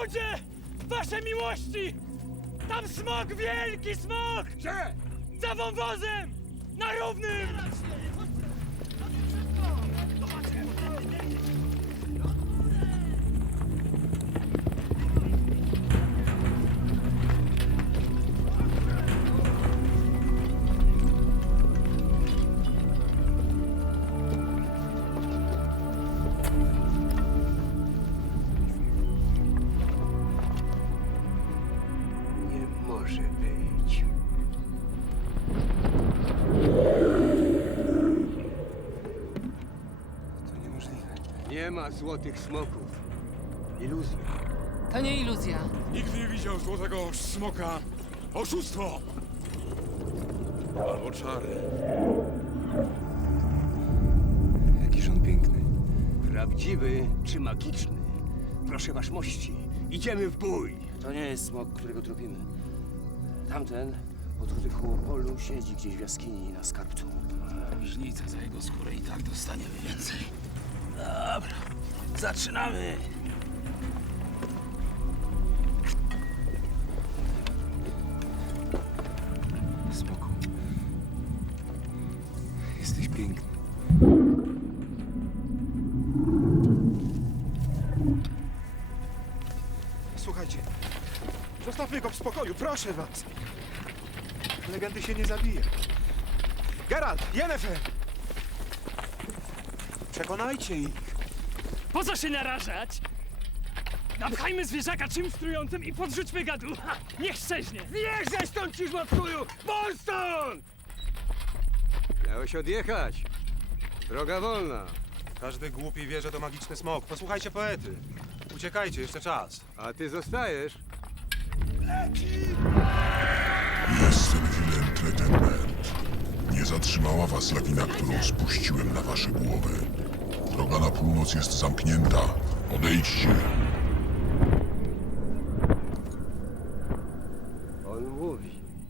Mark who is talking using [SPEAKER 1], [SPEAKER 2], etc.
[SPEAKER 1] ludzie! Wasze miłości! Tam smok, wielki smok!
[SPEAKER 2] Gdzie?
[SPEAKER 1] Za wąwozem! Na równym!
[SPEAKER 2] Może być. To niemożliwe. Nie ma złotych smoków. Iluzja.
[SPEAKER 3] To nie iluzja.
[SPEAKER 4] Nikt nie widział złotego smoka. Oszustwo! Albo czary.
[SPEAKER 2] Jakiż on piękny. Prawdziwy czy magiczny? Proszę waszmości, idziemy w bój.
[SPEAKER 5] To nie jest smok, którego tropimy. Tamten, otruty chłopolu, siedzi gdzieś w jaskini na skarbcu.
[SPEAKER 6] Żnica za jego skórę i tak dostaniemy więcej. Dobra, zaczynamy.
[SPEAKER 2] Smoku. Jesteś piękny.
[SPEAKER 7] Zostawmy go w spokoju, proszę was. Legendy się nie zabije. Geralt, Yennefer! Przekonajcie ich.
[SPEAKER 1] Po co się narażać? Napchajmy zwierzaka czymś trującym i podrzućmy gadu. Ha, niech szczeźnie.
[SPEAKER 2] Zjeżdżaj stąd, ciżmotkuju! Bądź stąd! Miałeś odjechać. Droga wolna.
[SPEAKER 7] Każdy głupi wie, że to magiczny smok. Posłuchajcie poety. Uciekajcie, jeszcze czas.
[SPEAKER 2] A ty zostajesz?
[SPEAKER 8] Jestem Willem Tretenberg. Nie zatrzymała was lawina, którą spuściłem na wasze głowy. Droga na północ jest zamknięta. Odejdźcie.